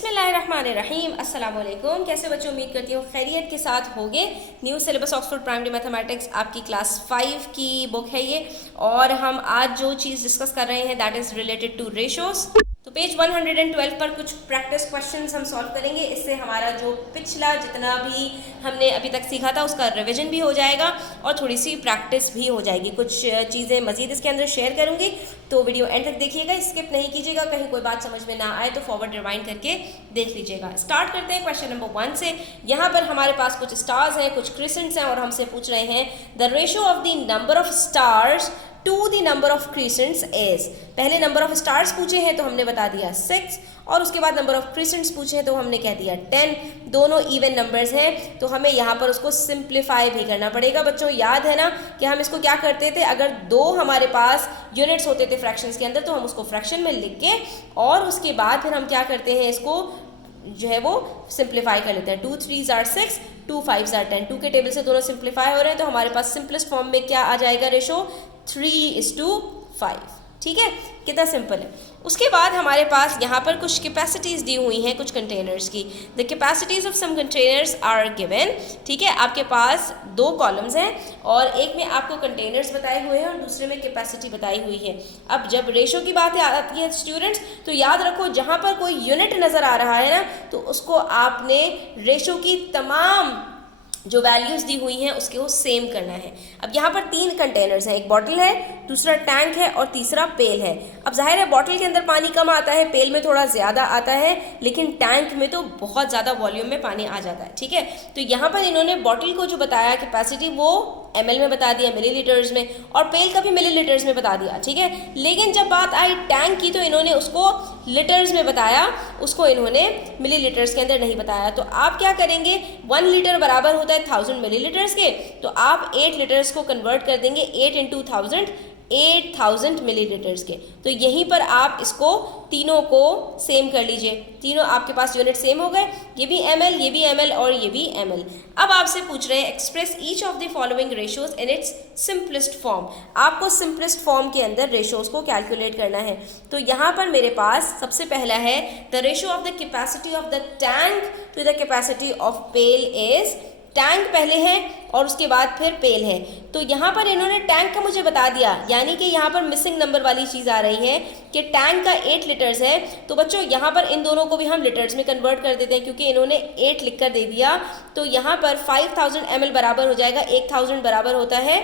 बिस्मिल्लाहिर्रहमानिर्रहीम। अस्सलाम वालेकुम। कैसे बच्चों, उम्मीद करती हूँ खैरियत के साथ होंगे। New syllabus Oxford primary mathematics आपकी क्लास 5 की बुक है ये, और हम आज जो चीज़ डिस्कस कर रहे हैं that is related to ratios. तो पेज 112 पर कुछ प्रैक्टिस क्वेश्चंस हम सॉल्व करेंगे। इससे हमारा जो पिछला जितना भी हमने अभी तक सीखा था उसका रिवीजन भी हो जाएगा और थोड़ी सी प्रैक्टिस भी हो जाएगी। कुछ चीज़ें मज़ीद इसके अंदर शेयर करूँगी, तो वीडियो एंड तक देखिएगा, स्किप नहीं कीजिएगा। कहीं कोई बात समझ में ना आए तो फॉरवर्ड रिवाइंड करके देख लीजिएगा। स्टार्ट करते हैं क्वेश्चन नंबर 1 से। यहाँ पर हमारे पास कुछ स्टार्स हैं, कुछ क्रिसेंट्स हैं, और हमसे पूछ रहे हैं the ratio of the number of stars to the number of crescents is. पहले नंबर ऑफ स्टार्स पूछे हैं तो हमने बता दिया 6, और उसके बाद नंबर ऑफ क्रिसेंट्स पूछे हैं तो हमने कह दिया 10। दोनों इवन नंबर्स हैं तो हमें यहाँ पर उसको सिंप्लीफाई भी करना पड़ेगा। बच्चों याद है ना कि हम इसको क्या करते थे, अगर दो हमारे पास यूनिट्स होते थे फ्रैक्शंस के अंदर तो हम उसको फ्रैक्शन में लिख के और उसके बाद फिर हम क्या करते हैं, इसको जो है वो सिंप्लीफाई कर लेते हैं। 2 3s are 6, 2 5s are 10। 2 के टेबल से दोनों सिंप्लीफाई हो रहे हैं तो हमारे पास सिंपलेस्ट फॉर्म में क्या आ जाएगा रेशो, 3:5। ठीक है, कितना सिंपल है। उसके बाद हमारे पास यहाँ पर कुछ कैपेसिटीज़ दी हुई हैं कुछ कंटेनर्स की। The capacities of some containers are given. ठीक है, आपके पास 2 कॉलम्स हैं और एक में आपको कंटेनर्स बताए हुए हैं और दूसरे में कैपेसिटी बताई हुई है। अब जब रेशो की बात आती है स्टूडेंट्स, तो याद रखो जहाँ पर कोई यूनिट नज़र आ रहा है ना तो उसको आपने रेशो की तमाम जो वैल्यूज़ दी हुई हैं उसके वो सेम करना है। अब यहाँ पर 3 कंटेनर्स हैं, एक बॉटल है, दूसरा टैंक है और तीसरा पेल है। अब जाहिर है बॉटल के अंदर पानी कम आता है, पेल में थोड़ा ज़्यादा आता है, लेकिन टैंक में तो बहुत ज़्यादा वॉल्यूम में पानी आ जाता है। ठीक है, तो यहाँ पर इन्होंने बॉटल को जो बताया कैपेसिटी वो ml में बता दिया, मिलीलीटर्स में, और पेल का भी मिलीलीटर्स में बता दिया। ठीक है, लेकिन जब बात आई टैंक की तो इन्होंने उसको लीटर्स में बताया, उसको इन्होंने मिलीलीटर्स के अंदर नहीं बताया। तो आप क्या करेंगे, 1 लीटर बराबर होता है 1000 मिलीलीटर्स के, तो आप 8 लीटर्स को कन्वर्ट कर देंगे 8 × 1000, 8000 मिलीलीटर्स के। तो यहीं पर आप इसको तीनों को सेम कर लीजिए, तीनों आपके पास यूनिट सेम हो गए, ये भी ml, ये भी ml और ये भी ml। अब आपसे पूछ रहे हैं express each of the following ratios in its simplest form. आपको सिंपलेस्ट फॉर्म के अंदर रेशोज को कैलकुलेट करना है। तो यहाँ पर मेरे पास सबसे पहला है the ratio of the capacity of the tank to the capacity of pail is. Tank पहले है और उसके बाद फिर पेल है। तो यहाँ पर इन्होंने टैंक का मुझे बता दिया, यानी कि यहाँ पर मिसिंग नंबर वाली चीज़ आ रही है कि टैंक का 8 लीटर्स है। तो बच्चों यहाँ पर इन दोनों को भी हम लीटर्स में कन्वर्ट कर देते हैं क्योंकि इन्होंने 8 लिख कर दे दिया। तो यहाँ पर 5000 ml बराबर हो जाएगा, 1000 बराबर होता है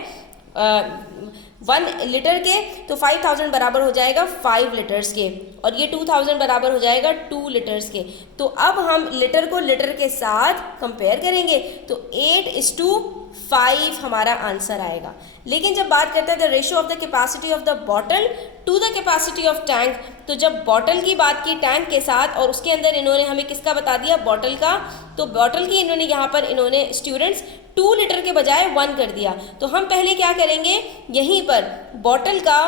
1 लीटर के, तो 5000 बराबर हो जाएगा 5 लीटर्स के, और ये 2000 बराबर हो जाएगा 2 लीटर्स के। तो अब हम लीटर को लीटर के साथ कंपेयर करेंगे तो 8:5 हमारा आंसर आएगा। लेकिन जब बात करते हैं the ratio of the capacity of the bottle to the capacity of tank, तो जब बॉटल की बात की टैंक के साथ और उसके अंदर इन्होंने हमें किसका बता दिया, बॉटल का, तो बॉटल की इन्होंने यहाँ पर इन्होंने स्टूडेंट्स 2 लीटर के बजाय 1 कर दिया। तो हम पहले क्या करेंगे, यहीं पर बॉटल का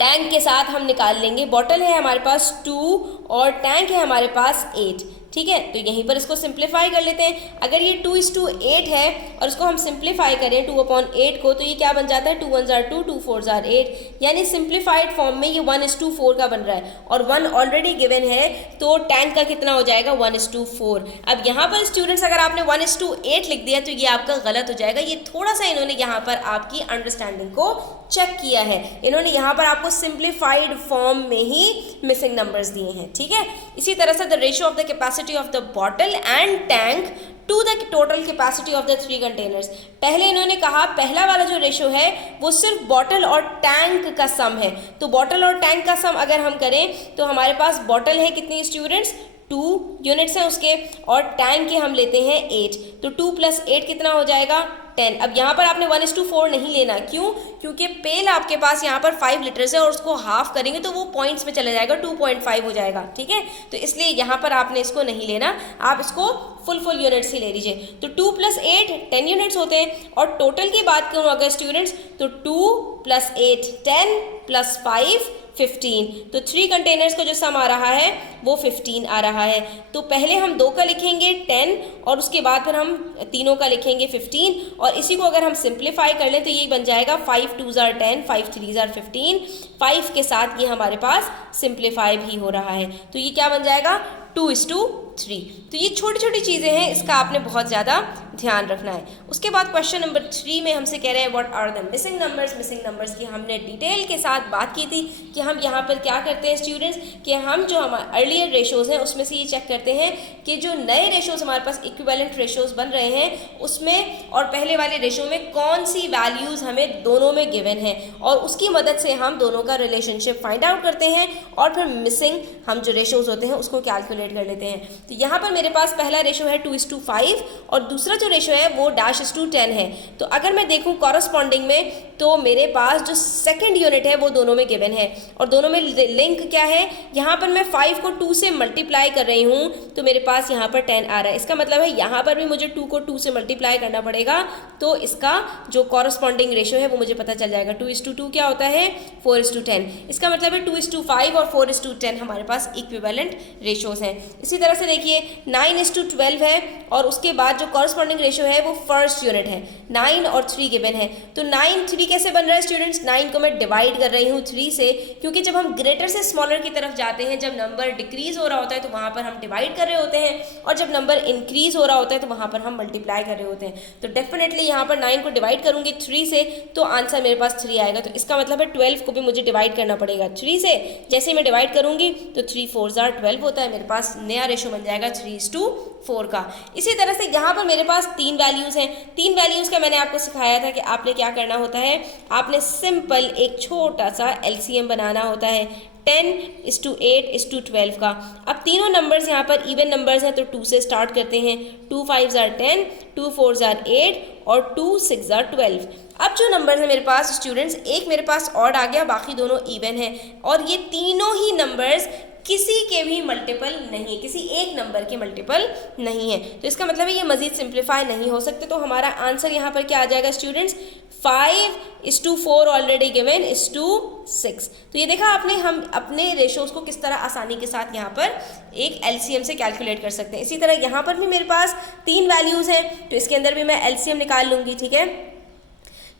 टैंक के साथ हम निकाल लेंगे। बॉटल है हमारे पास 2 और टैंक है हमारे पास 8। ठीक है, तो यहीं पर इसको सिंप्लीफाई कर लेते हैं। अगर ये 2:8 है और इसको हम सिंप्लीफाई करें 2/8 को, तो ये क्या बन जाता है, 2 1s are 2, 2 4s are 8, यानी सिंप्लीफाइड फॉर्म में ये 1:4 का बन रहा है, और 1 ऑलरेडी गिवन है तो टैंक का कितना हो जाएगा, 1:4। अब यहाँ पर स्टूडेंट्स अगर आपने 1:8 लिख दिया तो ये आपका गलत हो जाएगा। ये थोड़ा सा इन्होंने यहाँ पर आपकी अंडरस्टैंडिंग को चेक किया है, इन्होंने यहाँ पर आपको सिंप्लीफाइड फॉर्म में ही मिसिंग नंबर्स दिए हैं। ठीक है, इसी तरह से the ratio of the capacity of the bottle and tank to the total capacity of the 3 containers. पहले इन्होंने कहा पहला वाला जो रेशो है वो सिर्फ बॉटल और टैंक का सम है। तो बॉटल और टैंक का सम अगर हम करें तो हमारे पास बॉटल है कितनी स्टूडेंट्स, 2 यूनिट्स हैं उसके, और टैंक के हम लेते हैं 8। तो 2 + 8 कितना हो जाएगा, 10। अब यहाँ पर आपने 1:4 नहीं लेना, क्यों, क्योंकि पेल आपके पास यहाँ पर 5 लीटर्स है और उसको हाफ करेंगे तो वो पॉइंट्स में चले जाएगा, 2.5 हो जाएगा। ठीक है, तो इसलिए यहाँ पर आपने इसको नहीं लेना, आप इसको फुल यूनिट्स ही ले लीजिए। तो 2 + 8 10 यूनिट्स होते हैं, और टोटल की बात करूँ अगर स्टूडेंट्स तो 2 + 8 10 + 5 15। तो 3 कंटेनर्स का जो सम आ रहा है वो 15 आ रहा है। तो पहले हम 2 का लिखेंगे 10 और उसके बाद फिर हम तीनों का लिखेंगे 15, और इसी को अगर हम सिंप्लीफाई कर लें तो ये बन जाएगा 5 2s are 10, 5 3s are 15। 5 के साथ ये हमारे पास सिंप्लीफाई भी हो रहा है, तो ये क्या बन जाएगा 2:3। तो ये छोटी छोटी चीज़ें हैं, इसका आपने बहुत ज़्यादा ध्यान रखना है। उसके बाद क्वेश्चन नंबर 3 में हमसे कह रहे हैं what are the missing numbers. Missing numbers की हमने डिटेल के साथ बात की थी कि हम यहाँ पर क्या करते हैं स्टूडेंट्स, कि हम जो हमारे अर्लियर रेशोज़ हैं उसमें से ये चेक करते हैं कि जो नए रेशोज़ हमारे पास इक्विवेलेंट रेशोज़ बन रहे हैं उसमें और पहले वाले रेशो में कौन सी वैल्यूज़ हमें दोनों में गिवन है, और उसकी मदद से हम दोनों का रिलेशनशिप फाइंड आउट करते हैं और फिर मिसिंग हम जो रेशोज़ होते हैं उसको कैलकुलेट कर लेते हैं। तो यहाँ पर मेरे पास पहला रेशो है 2:5 और दूसरा जो रेशो है वो (10 है। तो अगर मैं देखूँ कॉरस्पॉन्डिंग में तो मेरे पास जो सेकंड यूनिट है वो दोनों में गिवन है, और दोनों में लिंक क्या है, यहाँ पर मैं 5 को 2 से मल्टीप्लाई कर रही हूँ तो मेरे पास यहाँ पर 10 आ रहा है। इसका मतलब है यहाँ पर भी मुझे 2 को 2 से मल्टीप्लाई करना पड़ेगा, तो इसका जो कॉरस्पॉन्डिंग रेशो है वो मुझे पता चल जाएगा। 2:2 क्या होता है, 4:10। इसका मतलब है 2:5 और 4:10 हमारे पास इक्विवेलेंट रेशोज़ हैं। इसी तरह से देखिए 9:12 है और उसके बाद जो कॉरस्पॉन्डिंग रेशो है वो फर्स्ट यूनिट है, 9 और 3 गिवन है। तो 9 3 कैसे बन रहा है स्टूडेंट्स, 9 को मैं डिवाइड कर रही हूँ 3 से, क्योंकि जब हम ग्रेटर से स्मॉलर की तरफ जाते हैं, जब नंबर डिक्रीज हो रहा होता है तो वहाँ पर हम डिवाइड कर रहे होते हैं, और जब नंबर इंक्रीज हो रहा होता है तो वहाँ पर हम मल्टीप्लाई कर रहे होते हैं। तो डेफिनेटली यहाँ पर 9 को डिवाइड करूँगी 3 से तो आंसर मेरे पास 3 आएगा। तो इसका मतलब है 12 को भी मुझे डिवाइड करना पड़ेगा 3 से। जैसे ही मैं डिवाइड करूँगी तो 3 4 12 होता है, मेरे पास नया रेशो बन जाएगा 3:4 का। इसी तरह से यहाँ पर मेरे पास 3 वैल्यूज़ हैं। 3 वैल्यूज़ का मैंने आपको सिखाया था कि आपने क्या करना होता है, आपने सिंपल एक छोटा सा LCM बनाना होता है 10:8:12 का। अब तीनों नंबर्स यहाँ पर इवन नंबर्स हैं तो 2 से स्टार्ट करते हैं। 2 5 10, 2 4 8 और 2 6 12। अब जो नंबर्स हैं मेरे पास स्टूडेंट्स, एक मेरे पास ऑड आ गया, बाकी दोनों इवन हैं, और ये तीनों ही नंबर्स किसी के भी मल्टीपल नहीं है, किसी एक नंबर के मल्टीपल नहीं है। तो इसका मतलब है ये मजीद सिंप्लीफाई नहीं हो सकते। तो हमारा आंसर यहाँ पर क्या आ जाएगा स्टूडेंट्स, 5:4 ऑलरेडी गिवन (6). तो ये देखा आपने, हम अपने रेशोज़ को किस तरह आसानी के साथ यहाँ पर एक LCM से कैलकुलेट कर सकते हैं। इसी तरह यहाँ पर भी मेरे पास 3 वैल्यूज़ हैं तो इसके अंदर भी मैं LCM निकाल लूँगी, ठीक है।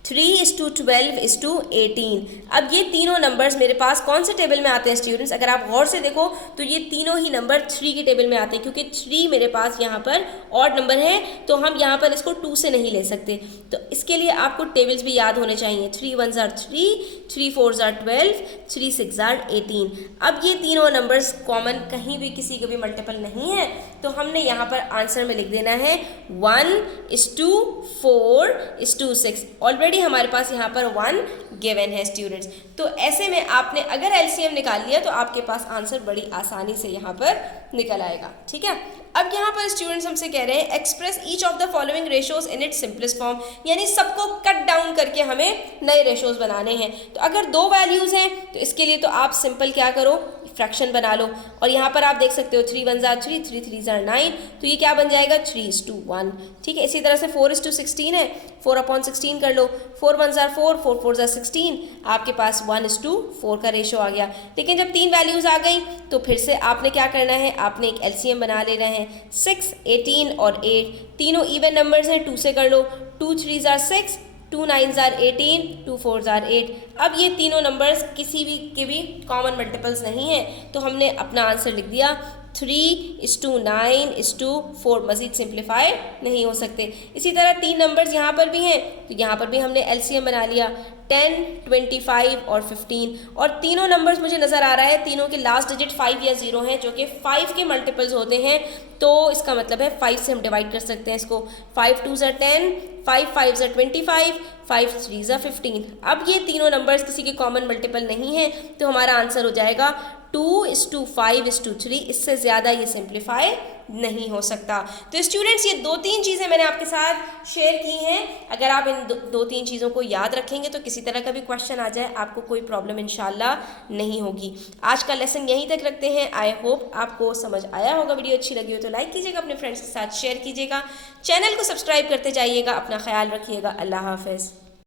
3:12:18। अब ये तीनों नंबर्स मेरे पास कौन से टेबल में आते हैं स्टूडेंट्स, अगर आप गौर से देखो तो ये तीनों ही नंबर 3 के टेबल में आते हैं, क्योंकि 3 मेरे पास यहाँ पर ऑड नंबर है तो हम यहाँ पर इसको 2 से नहीं ले सकते। तो इसके लिए आपको टेबल्स भी याद होने चाहिए। 3 1 3, 3 4 12, 3 6 18। अब ये तीनों नंबर्स कॉमन कहीं भी किसी के भी मल्टीपल नहीं है, तो हमने यहाँ पर आंसर में लिख देना है 1:4:6। ऑलरेडी हमारे पास यहाँ पर 1 गिवन है स्टूडेंट्स। तो ऐसे में आपने अगर LCM निकाल लिया तो आपके पास आंसर बड़ी आसानी से यहाँ पर निकल आएगा, ठीक है। अब यहाँ पर स्टूडेंट्स हमसे कह रहे हैं express each of the following ratios in its simplest form, यानी सबको कट डाउन करके हमें नए रेशोज बनाने हैं। तो अगर 2 वैल्यूज़ हैं तो इसके लिए तो आप सिंपल क्या करो, फ्रैक्शन बना लो, और यहाँ पर आप देख सकते हो 3 1 3, 3 3 9, तो ये क्या बन जाएगा 3:1, ठीक है। इसी तरह से 4:16 है, 4/16 कर लो, 4 1 4, 4 4 16, आपके पास 1:4 का रेशो आ गया। लेकिन जब 3 वैल्यूज़ आ गई तो फिर से आपने क्या करना है, आपने एक LCM बना लेना है। 6 18 और 8 तीनों इवन नंबर्स हैं, 2 से कर लो, 2 3 6, 2 9 18, 2 4 8। अब ये तीनों नंबर्स किसी भी के भी कॉमन मल्टीपल्स नहीं हैं, तो हमने अपना आंसर लिख दिया 3:9:4। मज़ीद सिंप्लीफाई नहीं हो सकते। इसी तरह 3 नंबर्स यहाँ पर भी हैं तो यहाँ पर भी हमने LCM बना लिया 10 25 और 15, और तीनों नंबर्स मुझे नज़र आ रहा है तीनों के लास्ट डिजिट 5 या 0 हैं, जो कि 5 के मल्टीपल्स होते हैं। तो इसका मतलब है 5 से हम डिवाइड कर सकते हैं इसको। 5 2 10, 5 5 25, 5 3 15। अब ये तीनों नंबर्स किसी के कॉमन मल्टीपल नहीं हैं, तो हमारा आंसर हो जाएगा 2:5:3। इससे ज़्यादा ये सिंप्लीफाई नहीं हो सकता। तो स्टूडेंट्स ये 2-3 चीज़ें मैंने आपके साथ शेयर की हैं। अगर आप इन 2-3 चीज़ों को याद रखेंगे तो किसी तरह का भी क्वेश्चन आ जाए आपको कोई प्रॉब्लम इंशाल्लाह नहीं होगी। आज का लेसन यहीं तक रखते हैं। आई होप आपको समझ आया होगा। वीडियो अच्छी लगी हो तो लाइक कीजिएगा, अपने फ्रेंड्स के साथ शेयर कीजिएगा, चैनल को सब्सक्राइब करते जाइएगा। अपना ख्याल रखिएगा। अल्लाह हाफ़िज़।